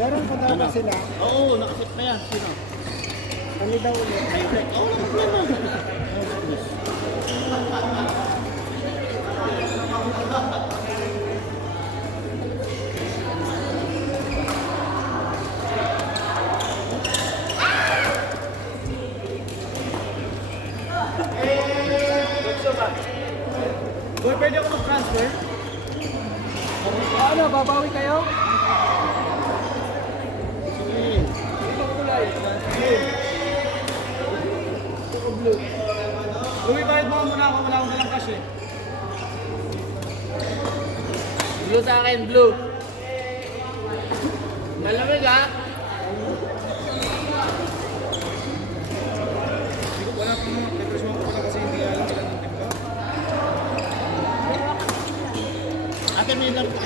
Meron pa daw ba sila? Oo, nakasip na yan. Sino? Ano daw ulit? High-tech. Oo, naman. Boy, pwede ako mag-transfer? Ano, babawi kayo? Sige. Ito kulay. Ito blue. Lumibahid mo muna ako, wala akong dalang cash eh. Blue sa akin, blue. Malamig ha? Wala pa naman, petres mo ko kasi hindi alam sila ng timba. Akin may lang po.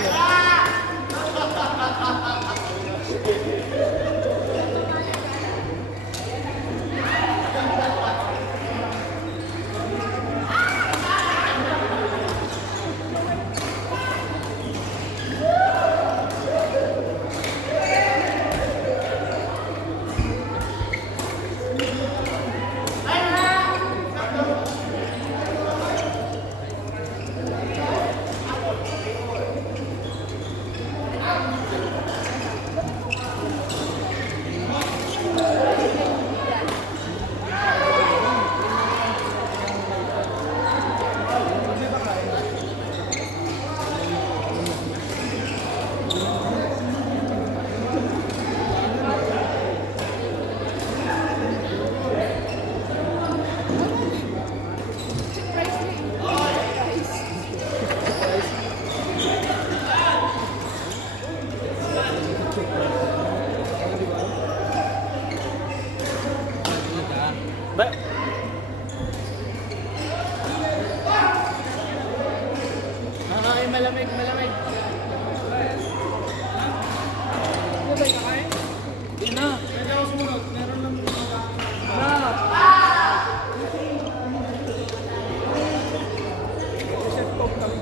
Ba? Ay, malamig, malamig. Ano ba yung kakain? Hindi na. Pwede ako sumunod. Meron lang mga chef cook kami.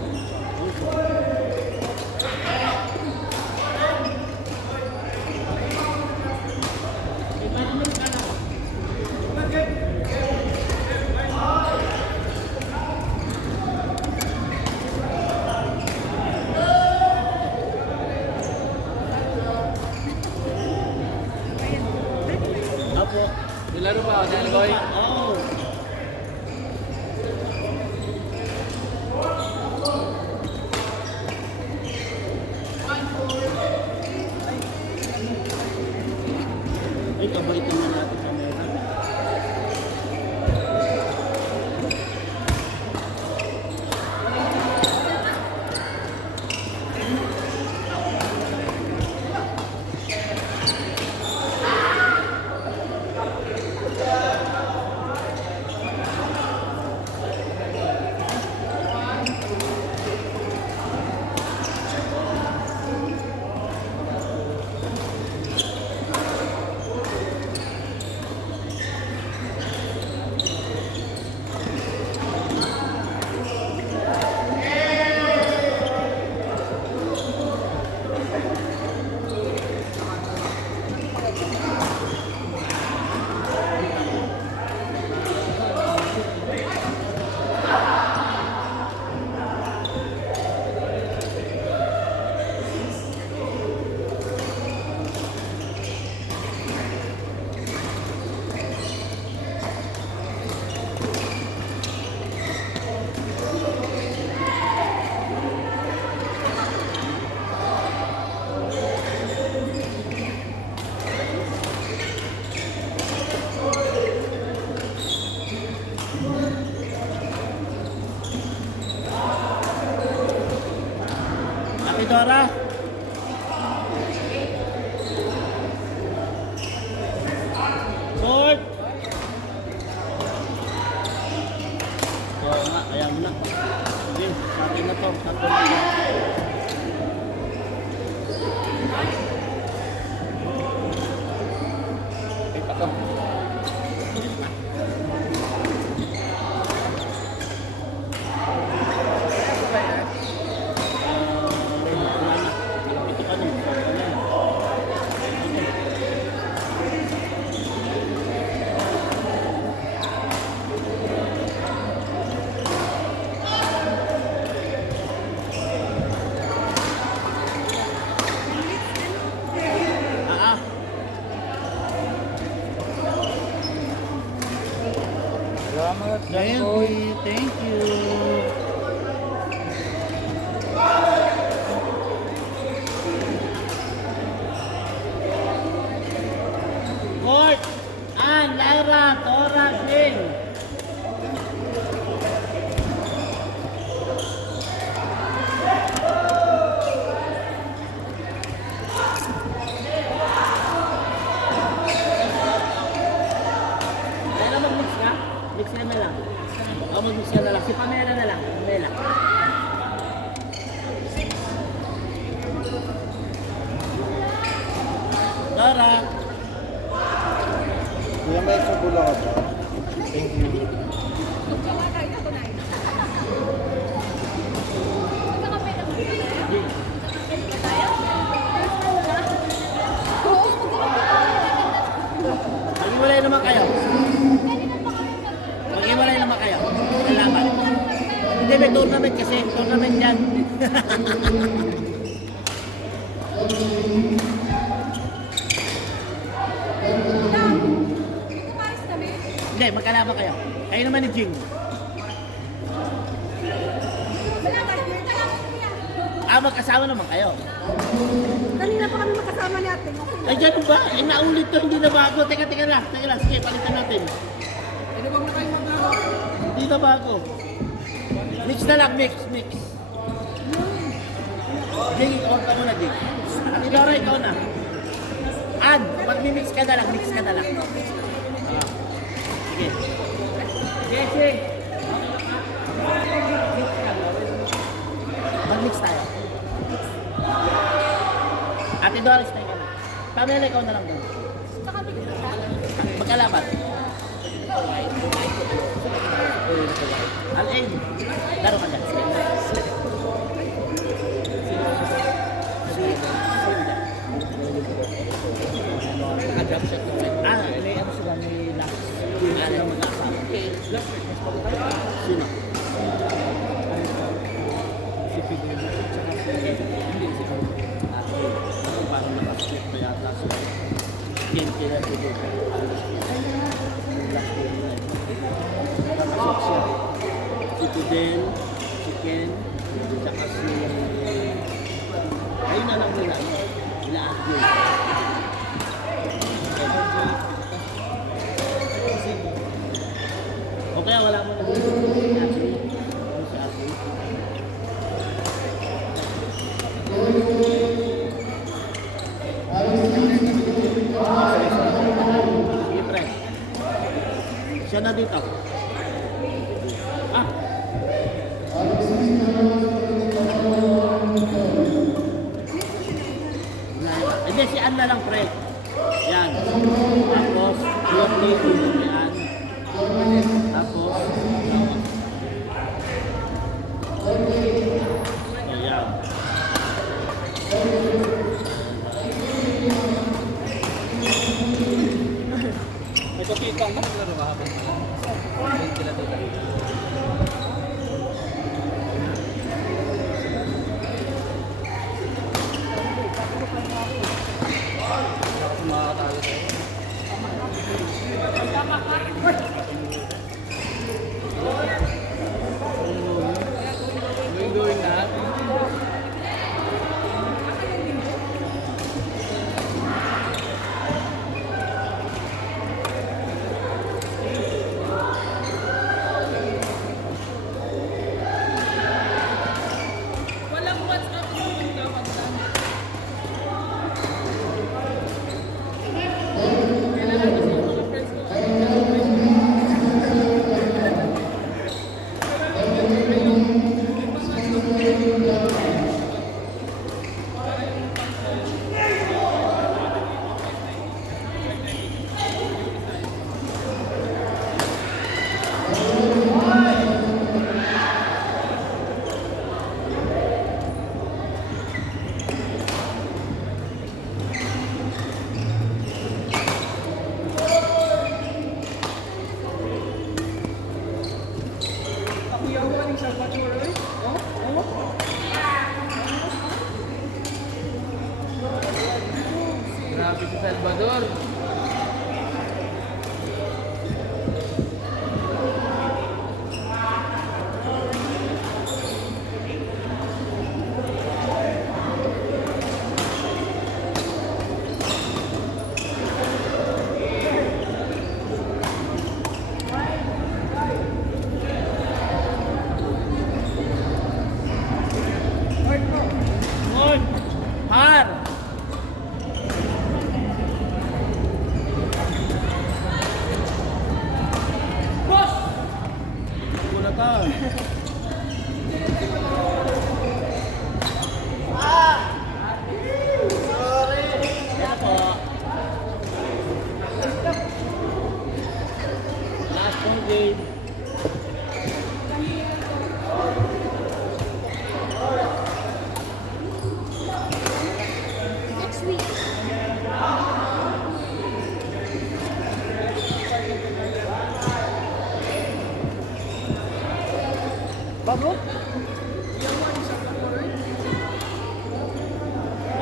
Apo. Nilaro pa ako, Del Boy. Oo. Ay, kabait naman natin sa meron. Salamat, Ayan, Boy. thank you. Court, Ann, Lyra, Tora, Jing. Kaya mag-mix ka? Mix ka na lang. O, mag-mix ka na lang. Si Pamela na lang. Pamela. Tora. Kuya, may sabula ka ba? Thank you. Maghiwalay naman kayo. Maghiwalay naman kayo. Kailangan. Hindi, may tournament kasi. Tournament yan. Hindi, magkalaban kayo. Kayo naman ni Jing. Magkasama naman kayo. Kanina pa kami magkasama ni ate. Ay, ganun ba? Eh, naulit to, hindi na bago. Teka lang. Teka lang, sige, palitan natin. Ano bang na kayo magagawa? Hindi na bago. Mix na lang, mix. Jing, ikaw ka muna, Jing. Ate Dora, ikaw na. Ann, mag-mix ka na lang, mix ka na lang. Sige. Sige. Mag-mix tayo. Ate Doris na ikaw na. Pamela, ikaw na lang doon. Magkalaban. Al-Ain. Laro ka dyan. Naka-drop shot na rin. May ano sila, may last. Ano mag-asama. Sino? Si Fidel. Tsaka si... Hindi si Fidel. Parang nakaslit pa yata sila. Game kila Fidel. Last game nila. Nakaslit siya. Si Fidel, si Ken, tsaka si... Ayun na lang nila. Ina-argue. O kaya wala mo na sige, pre. Siya na dito. Hindi, si Ann na lang, pre. Yan. Tapos, yung dito ni Ann. Tapos, ayan. May kapitang ka naglaro ka habang. Kila dito. Makakatalo sa'yo. Going na. Walang WhatsApp yung tawag lang. Kailangan kasi yung mga friends ko. Grabe si Salvador. Bago?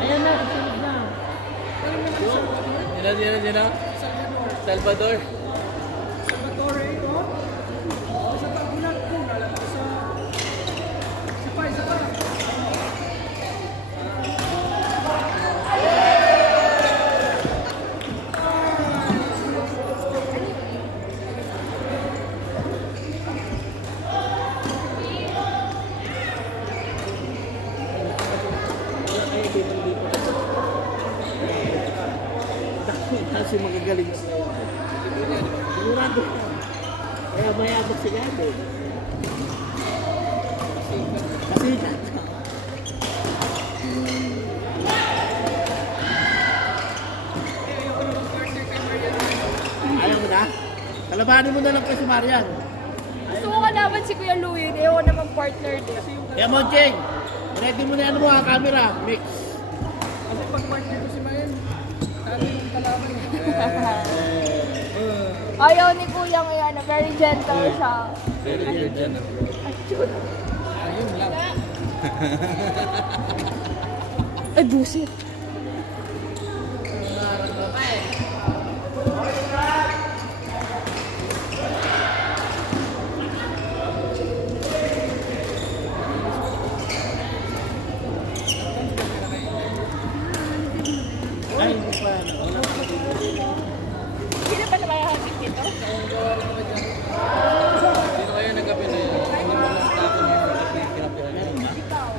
Ayan na, sunod na. Yan na. Salvador. Salvatore, ito. Sa tagulat ko, lalabas sa... Isa pa. Kasi magagaling sila. Sigurado ka. Kaya mayabot sila eh. Kasikat. Ayaw mo na? Kalabanin mo na lang pa si Marian. Gusto ko kalaban si Kuya Louie. Ayaw ko naman partner din. Kaya mo, Jeng. Ready mo na yan mo ha, camera. Mix. Kasi pag partner ko si Mayan, sabi yung kalaban. Ayaw ni Kuya ngayon. Very gentle siya. Very good dyan. Ayun lang. Ay, busit. Ay, hindi pa. Wala pa. Sino ba naman yung hanggang dito? Sino kayo nagkape na yun? Hindi mo lang tapon yung kinapiran yun. Ikaw.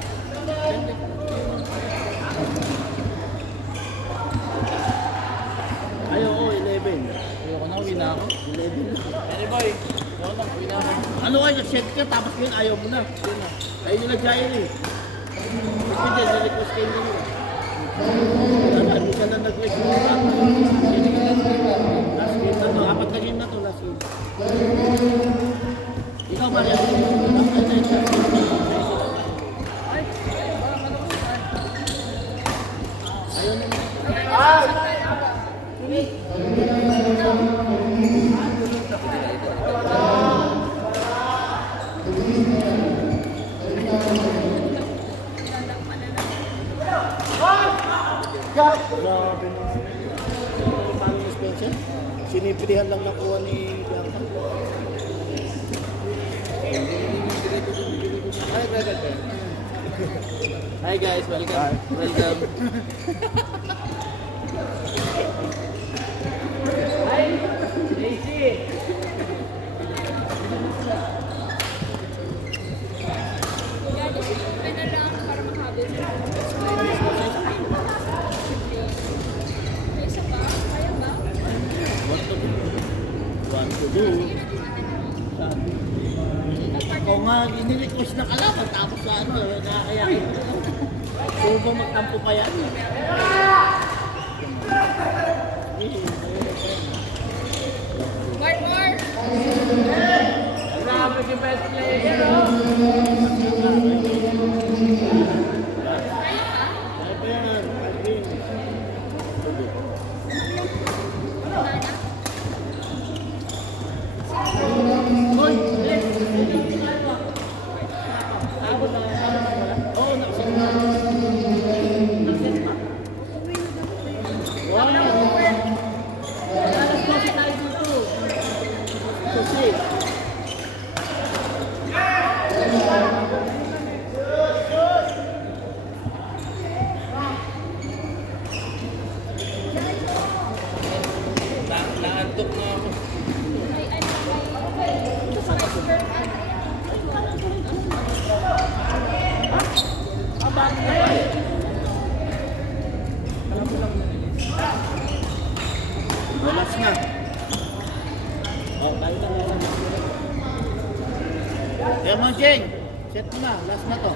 Ay, oo, 11. Ayoko na, uwi na ako. 11 lang. Hey boy, ayoko na, uwi na ako. Ano kayo, set ka, tapos ngayon ayaw mo na. Ayun yung nag-jail eh. Kasi din, na-request kayo nyo. Hindi ka na nag-request mo. Last game na to, apat na game na to, last game. Ikaw, Maria. Ayaw na. Grabe na. Paano yung Spencer? Sinipidihan lang nakuha ni Bianca. Hi, brother. Hi guys, welcome. Welcome. Hi, Daisy. Gano'n siya na lang para makabil. May isa pa? Kaya ba? What to do? Sabi. Ako nga, inirequest na kalaban tapos sa ano, nakakayakin. So ba magtampo pa yan? More! Grabe yung best player, oh. Kaya pa yan, Alvin. Hoy! Oo, nakasin na. Nakasin pa. Wow! Alas 12 tayo dito. Kasi. Naantok na ako. Relax na. Oh, tayo na lang. Kaya Mang Jeng, set mo na. Last na to.